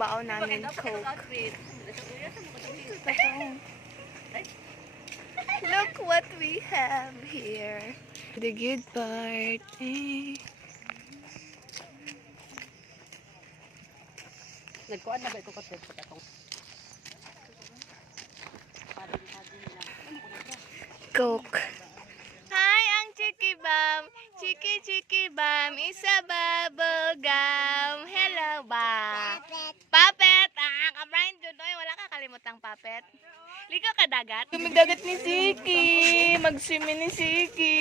baon namin, Coke. Look what we have here. The good part. Nagkuan na ba ito katong katong? Coke. Hi, ang Chiki Bam. Chiki Bam is a bubble gum. Hello, Bam. Papet. Kabrain dyan. Wala ka kalimutang papet. Ligo ka dagat? Magdagat ni Siki. Mag-swimming ni Siki.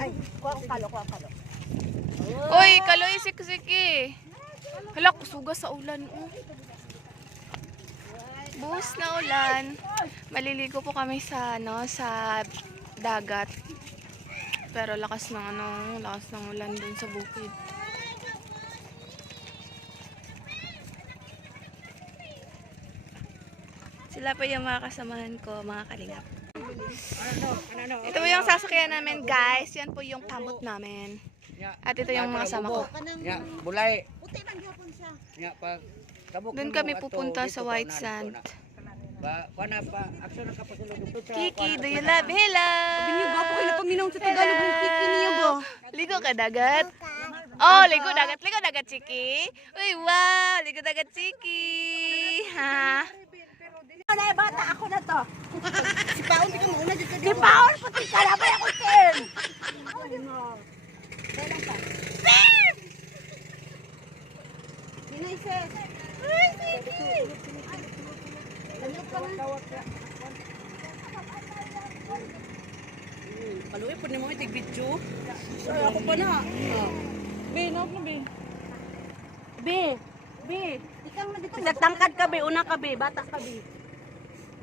Ay, kuha kalo. Uy, kaloy Siki. Hala, kusuga sa ulan. Buhos na ulan. Maliligo po kami sa sa dagat. Pero lakas ng ulan dun sa bukid. Sila pa yung mga kasamahan ko, mga kalingap. Ito po yung sasakyan namin, guys. Yan po yung kamot namin. At ito yung mga kasama ko. Ya, bulay. Ya, pag Doon kami pupunta sa White Sand. Pana pa, action ang kapasulod dito sa Kiki, do you love? Hello! Binyo ba po kayo paminaw sa Tagalog ng Kiki niya ba? Ligo ka dagat? Oh, ligo dagat, Chiki. Uy, wow, ligo dagat, Chiki. Ha? Ano yung bata? Ako na to. Si Paon, di ka muna dito. Si Paon, pati ka na ba ako, Tim? Kailan pa? Tim! Ninay, sis. Ay, Kiki! Ganyan pa na. Paluwi po ni mga tig-video. Ako pa na. Be, nawag na, Be. Be. Ikaw na dito. Nagtangkad ka, Be. Una ka, Be. Bata ka, Be.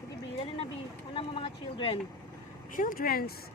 Sige, Be. Dali na, Be. Una mo mga children. Children's.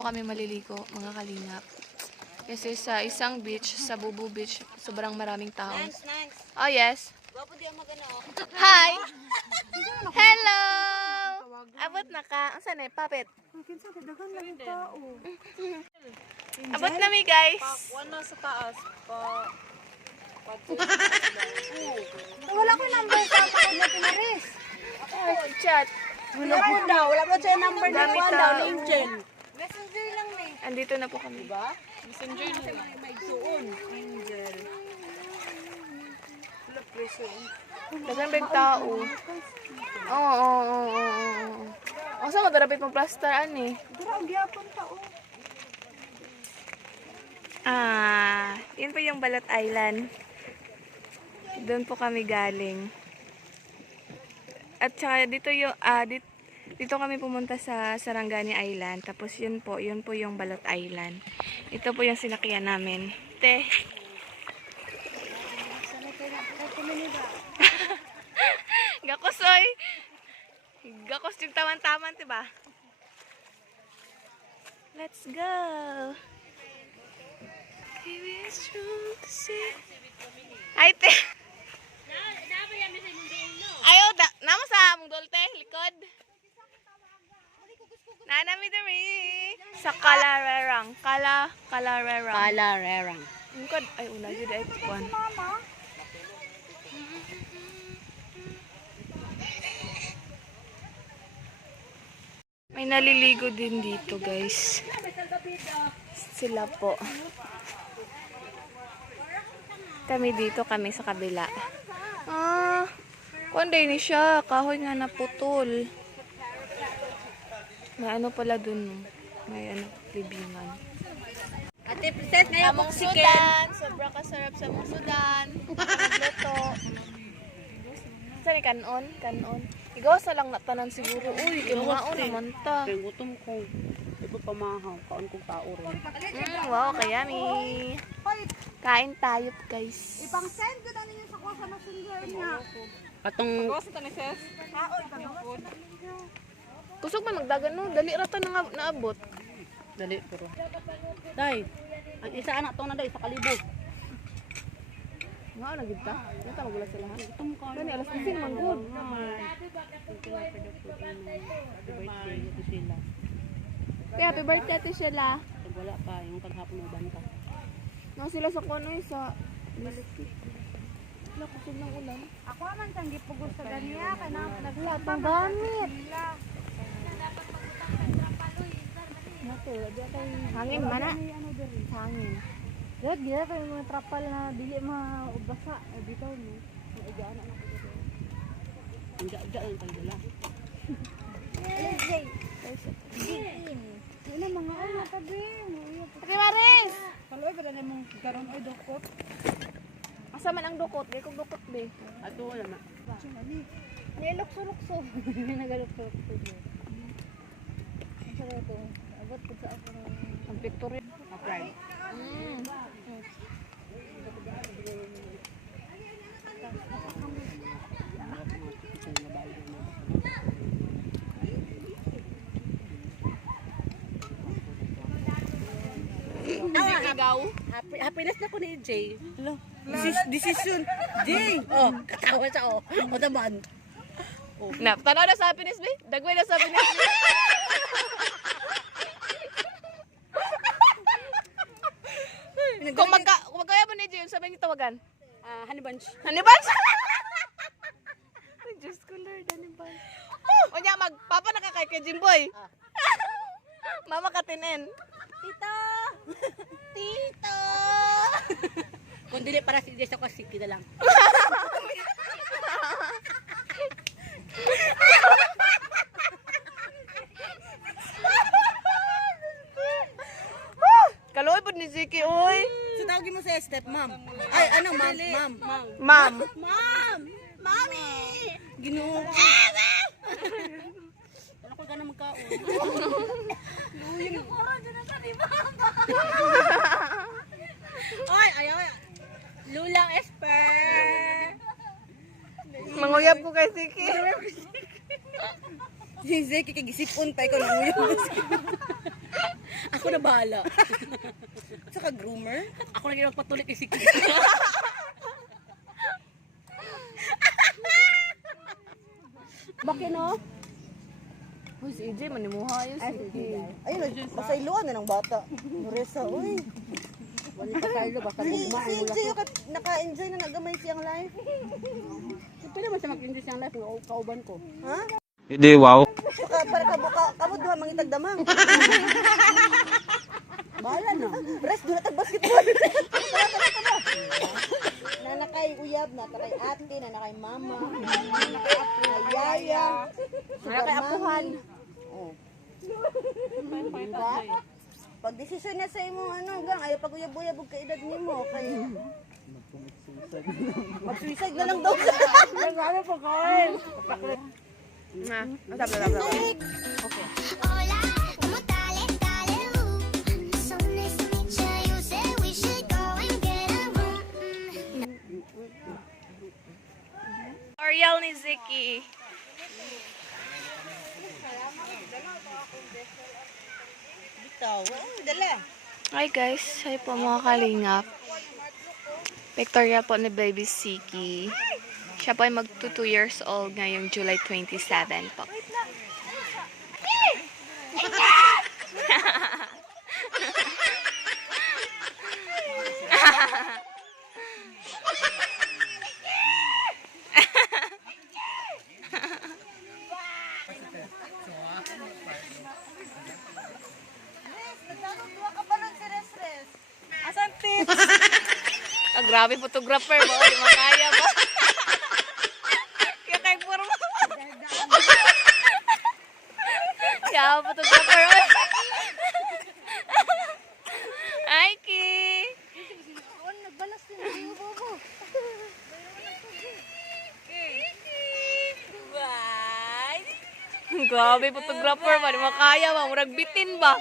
Kami maliligo, mga kalingap. Kasi sa isang beach, sa Bubu Beach, sobrang maraming tao. Oh, yes. Hi! Hello! Abot na ka. Ang saan eh? Papet. Abot na mi, guys. Wala sa taas. Wala ko number sa kanya pinaris. Oh, chat. Wala mo siya number ni Juan daw, ni Angel. Messenger lang eh. Andito na po kami. Diba? Messenger lang. May suon. Angel. Wala preso. Dagang big tao. Oo. Ang saan ko darapit mong plasteran eh. Dara, ang gyapon tao. Yun po yung Balot Island. Doon po kami galing. At saka dito yung dito kami pumunta sa Sarangani Island. Tapos yun po yung Balot Island. Ito po yung sinakyan namin. Te. Gakosoy. Gakos yung taman-taman, diba? Let's go. Ay, te. Ayaw, namo sa Mungdolte, likod. Nanami dami. Sa Kalarerang. Kalarerang. Likod. Ay, una dito ay kuwan. May naliligo din dito, guys. Sila po. Kami dito, kami sa kabila. Kundi ni siya. Kahoy nga naputol. May ano pala dun. May ano, libingan. Ate Princess, ngayon Among po chicken. sudan. Sobrang kasarap sa among sudan. Nagluto. Saan ni kanon? Kanon. Igawas na lang natanan siguro. Uy, kinuhaon naman ta. Kaya gutom ko. Iba pamahaw. Kaon kong tao rin. Wow, kaya mi. Kain tayo, guys. Ipang-send ko na ninyo sa kuha na messenger niya. Katong Kusog man magdagan no. Dali rata na naabot. dali pero. Day, ang isa anak to na day sa kalibo. Nga na gid ta. Ito magula sila. Gutom ka. Kani alas 10 man good. Happy birthday ito sila. Kaya happy birthday ate Sheila. Pag wala pa, yung taghapon mo banta. No sila sa kuno sa Wala kusog ng ulan. Ako man sang gipugos sa ganiya kay na Wala pang gamit. Hangin mana? Hangin. Dad, gila kay mga trapal na dili mabasa. Bitaw no. Naigaan na ako dito. Ang ja-ja lang tayo dala. Ina mga ano tabi. Ate Maris! Kaloy ba na mong karon ay dokot? Asa man ang dukot? Gay kong dukot be. Ato wala na. Ni lukso-lukso. Nagalukso-lukso. Ang sarap to. Abot ko sa ako. Ang picture. Apply. Ikaw? Happiness na ko ni Jay. Hello. Decision. Jay. Oh, katawa siya oh. O taban. Na, tanaw na sa happiness be? Dagway na sa happiness be? Kung magkaya mo ni Jay, yung sabi niyo tawagan? Honey bunch. Honey Buns? Ay, Diyos ko Lord, Honey Buns. O niya, papa nakakay kay Jimboy. Mama katinin. Tito! Tito! Kung dili para si Jay sa kasiki na lang. Kaloy po ni Ziki, oy. So tawagin mo sa step mom. Ay, ano mom? Mom. Ma'am. Mom! Mommy! Ginoo. Ano ko gana magkaon? Oy, ayaw. Lulang Esper. Manguyab ko kay Ziki. Si Zeki kagisipon pa ikaw nang Ako na bahala. Saka groomer? Ako lagi magpatuloy kay Zeki. Bakit no? Uy, si EJ, manimuha yun si Ziki. Ayun, pasailuan na ng bata. Noresa, uy. Wala pa tayo, basta Si gugma. Enjoy, naka-enjoy na nagamay siyang life. Pwede naman siya mag-enjoy siyang life, kauban ko. Ha? Hindi, wow. Para kamo duha mangitag damang. Bahala na. Rest, duha tag basketball. Na nakay uyab, na nakay ate, na nakay mama, na nakay yaya, Wala kay apuhan. Oh. Diba? Pag desisyon na sa imong ano gang, ayaw pag uyab-uyab og kaedad nimo kay mag-suicide na lang daw. Ano pa kain? Na, masabla. Hola, ¿cómo dale, dale, So nice to meet you. You said we should go and get a room. Tutorial ni Ziki. Bitaw, dala. Hi guys, hi po mga kalingap. Victoria po ni Baby Ziki. Siya po ay magto 2 years old ngayong July 27 po. Asan tips? Ah, grabe photographer ba? Di makaya ba? Kaya kay forma. Kaya photographer. Ay, cute. Grabe, photographer ba? Di makaya ba? Murag bitin ba?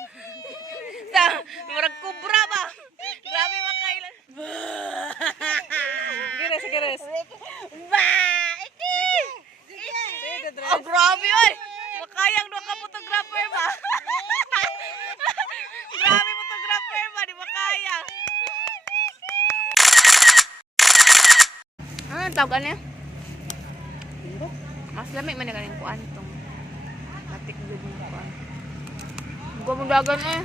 Murag kubra ba? Grabe makailan. Gires, gires. Oh, grabe oy. Makayang doon ka photographer ba? Grabe photographer ba? Di makaya. Ang tawag niya? Mas lamig man na galing kuan tong. Matik gud mo kuan. Gumudagan eh.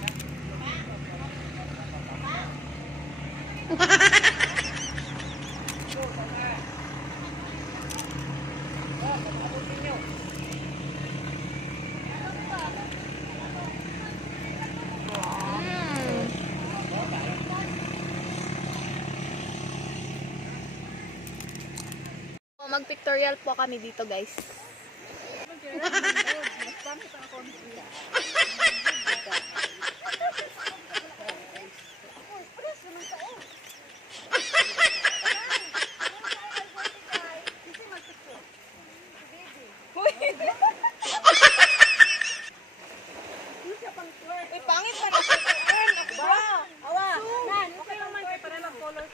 Mag-pictorial po kami dito, guys. Uy, pangit pa na. Awa. Nan, okay lang man kay para lang color.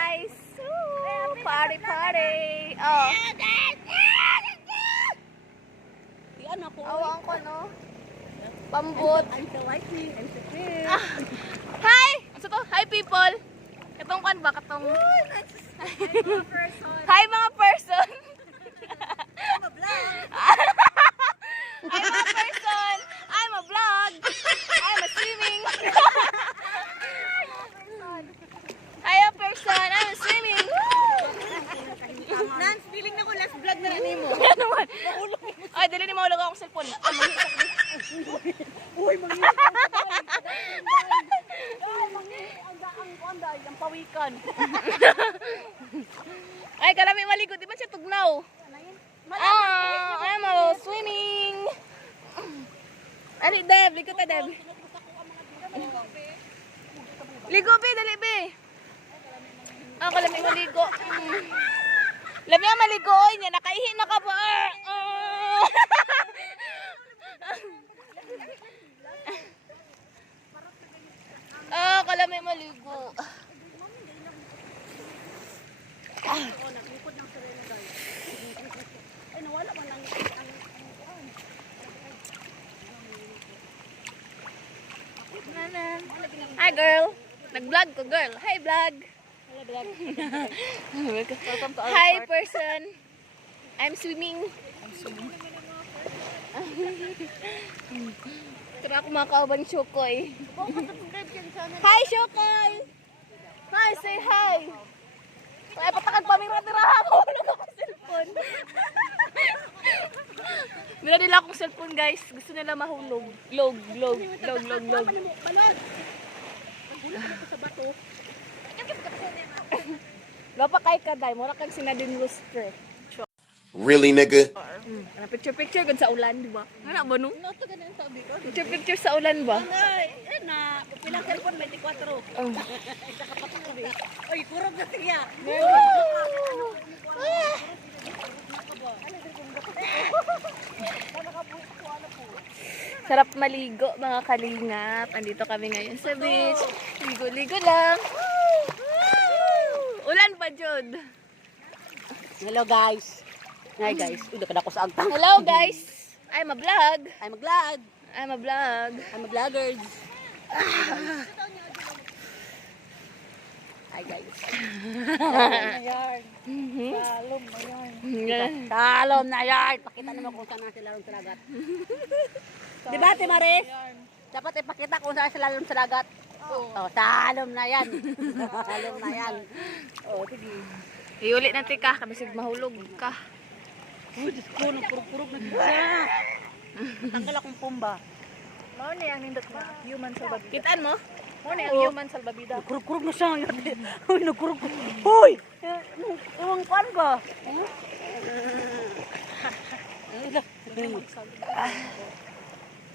Guys, party, party. Oh. Yan ako. Awang ko, no? Pambot. I'm so lightning, I'm so cute. Hi! Ano to? Hi, people! Katong kan ba? Katong... Hi, mga person! I'm a vlog! Hi, mga person! I'm a vlog! I'm a swimming! Hi, a person! I'm a swimming! Nance, feeling na ko last vlog na rin mo. Ano naman? Ay, dali ni mahulog akong cellphone. Ah, mangisak din. Uy, manginig ang pawikan. Ay, kalami maligo. Di ba siya tugnaw? I'm a swimming. Ani, Deb. Ligo ta, Deb. Ligo, be. Dali, be. Ah, kalami maligo. Lami ang maligo. Oy, niya. Nakaihi na ka ba? Ah, kalami maligo. Ay, nawala man lang Hi, girl. Nag-vlog ko, girl. Hi, vlog. Welcome to our Hi, part. person. I'm swimming. Tara ako makakaban Shokoy. Hi, Shokoy! Hi, say hi! Ay, patakad pa may ratiraha ako. Wala akong cellphone. Meron nila akong cellphone, guys. Gusto nila mahulog. Log. Gapa kay kaday, mura kang sinadin rooster. Really, nigga? Picture good sa ulan, di ba? Ano ba no? Picture sa ulan ba? Ay, na, pilang cellphone, 24. Isa ka pa kagabi. Uy, kurog na siya. Sarap maligo, mga kalingap. Andito kami ngayon sa beach. Ligo-ligo lang. Ulan pa, Jod. Hello guys. Hi guys, udah kada ko sa agtang. Hello, guys. I'm a vlog. I'm a vlog. I'm a vlog. I'm a vlogger. Hi guys. Talom na yan. Pakita naman kung saan sila sa dagat. Di ba, Maris? Dapat ipakita kung saan sila sa dagat. Oh, talom na yan. Talom na yan. Oh, sige. Iulit natin ka, kami sig mahulog ka. Uy, Diyos ko, nagpurug-purug na siya. Tanggal akong pumba. Mao ni ang nindot na human sa bag. Kitaan mo? Mo ni ang human salbabida. Kurug-kurug na siya. Uy, nagkurug-kurug. Hoy! Ewan kuan ka.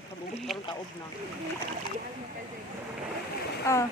Kabubot parang taob na. Ah.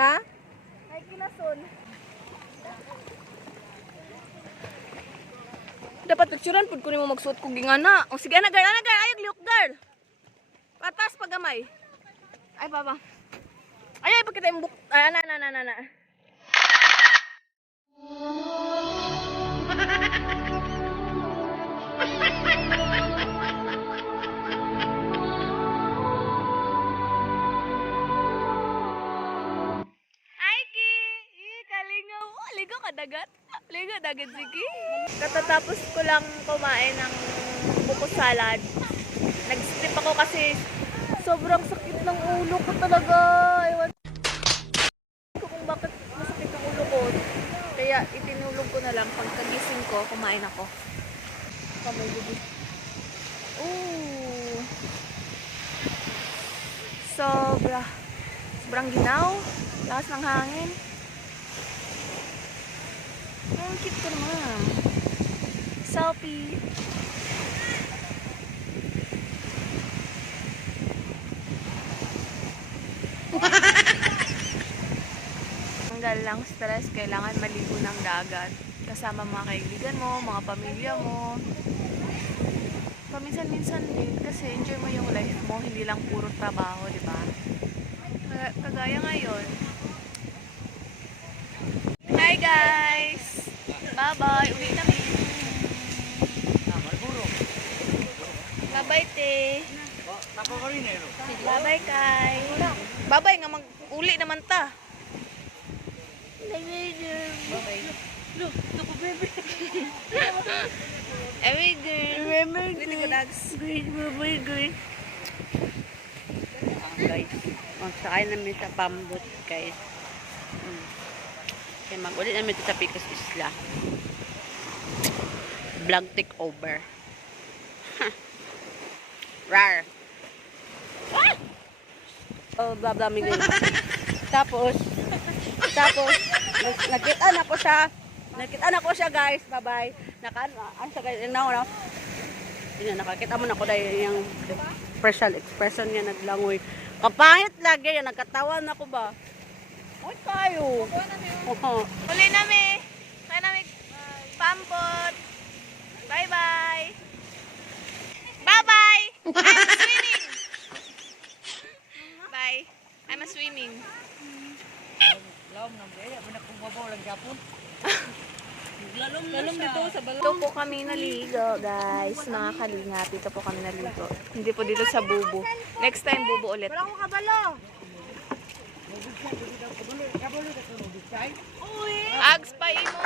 Ha? Ay, kinason. Dapat picturean pud ko nimo magsuot kog gingana. O sige ana girl, ayog liok girl. Patas pagamay. Ay baba. Ay pagkita yung buk. Ay ana. Ay ki, kalingaw. Ligo ka dagat. Ligo dagat sige. Katatapos ko lang kumain ng buko salad. Nag-strip ako kasi sobrang sakit ng ulo ko talaga. Ewan ko kung bakit masakit ang ulo ko. Kaya itinulog ko na lang. Pagkagising ko, kumain ako. Kamay gubi. Ooh. Sobrang ginaw. Lakas ng hangin. Ang cute ko naman. Selfie. Tanggal lang stress, kailangan maligo ng dagat. Kasama mga kaibigan mo, mga pamilya mo. Paminsan-minsan din kasi enjoy mo yung life mo, hindi lang puro trabaho, di ba? Kagaya ngayon. Hi guys! Bye-bye! Uli kami! Bye-bye, te! Bye-bye, Kai! Bye-bye nga, mag-uli naman ta! Bye-bye! Look, baby! Every girl! Remember, girl! Guys, magsakay namin sa Pambot, guys. Kaya mag-ulit namin ito sa Picos Isla. Vlog takeover. Rar! Oh, blah mingay. Tapos, nakita na ko siya, guys. Bye-bye. Ano siya, guys? Nakakita mo na ko dahil yung facial expression niya naglangoy. Kapahit lagi yan, nagkatawan ako ba? Ay, tayo. Uli nami! Kaya nami Pampot! Bye-bye! Bye-bye! I'm swimming! Bye! I'm a swimming. Laom nang gaya, pinakumabaw lang Japon. Lalong dito sa balon. Dito po kami naligo, guys. Mga kalingap, dito po kami naligo. Hindi po dito sa Bubo. Next time, Bubo ulit. Wala ko kabalo. Ags pa imo!